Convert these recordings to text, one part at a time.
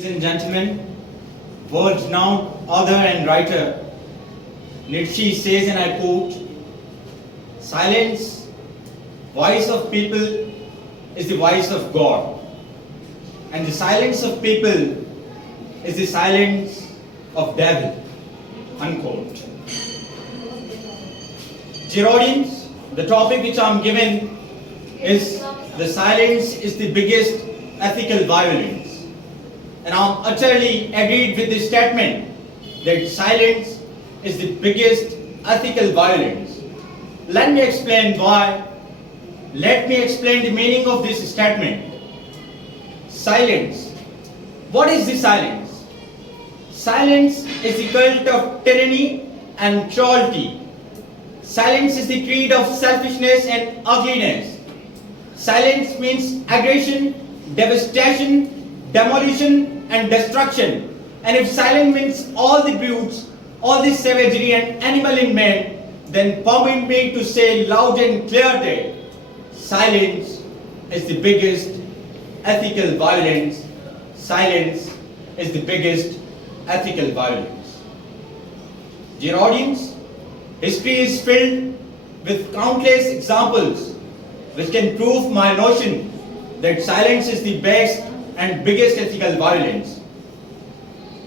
Ladies and gentlemen, world-renowned author and writer Nietzsche says, and I quote, "Silence, voice of people is the voice of God, and the silence of people is the silence of devil." Unquote. Dear audience, the topic which I am given is "The silence is the biggest ethical violence." And I am utterly agreed with this statement that silence is the biggest ethical violence. Let me explain why. Let me explain the meaning of this statement. Silence. What is the silence? Silence is the cult of tyranny and cruelty. Silence is the creed of selfishness and ugliness. Silence means aggression, devastation, demolition and destruction. And if silence means all the brutes, all the savagery and animal in man, then permit me to say loud and clear that silence is the biggest ethical violence. Silence is the biggest ethical violence. Dear audience, history is filled with countless examples which can prove my notion that silence is the best and biggest ethical violence.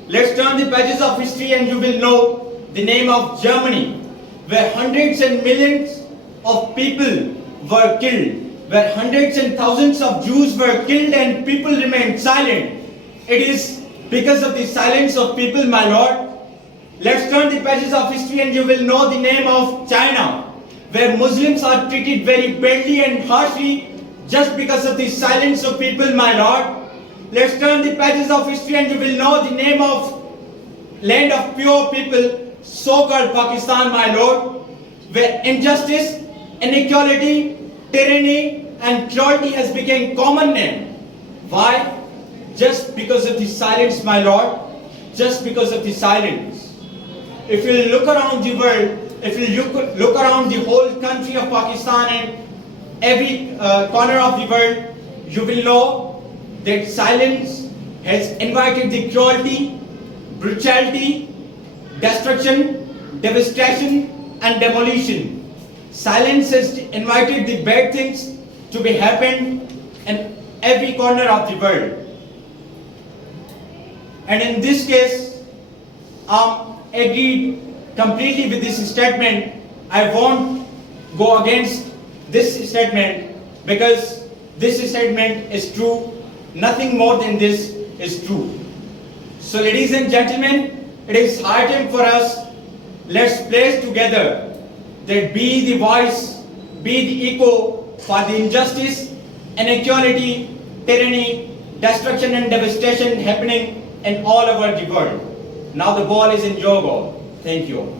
Let's turn the pages of history and you will know the name of Germany, where hundreds and millions of people were killed, where hundreds and thousands of Jews were killed and people remained silent. It is because of the silence of people, my lord. Let's turn the pages of history and you will know the name of China, where Muslims are treated very badly and harshly just because of the silence of people, my lord. Let's turn the pages of history and you will know the name of land of pure people, so-called Pakistan, my lord, where injustice, inequality, tyranny and cruelty has become common name. Why? Just because of the silence, my lord. Just because of the silence. If you look around the world, if you look around the whole country of Pakistan and every corner of the world, you will know that silence has invited the cruelty, brutality, destruction, devastation and demolition. Silence has invited the bad things to be happened in every corner of the world. And in this case, I'm agreed completely with this statement. I won't go against this statement because this statement is true. Nothing more than this is true. So ladies and gentlemen, it is high time for us. Let's place together that be the voice, be the echo for the injustice, inequality, tyranny, destruction and devastation happening in all over the world. Now the ball is in your ball. Thank you.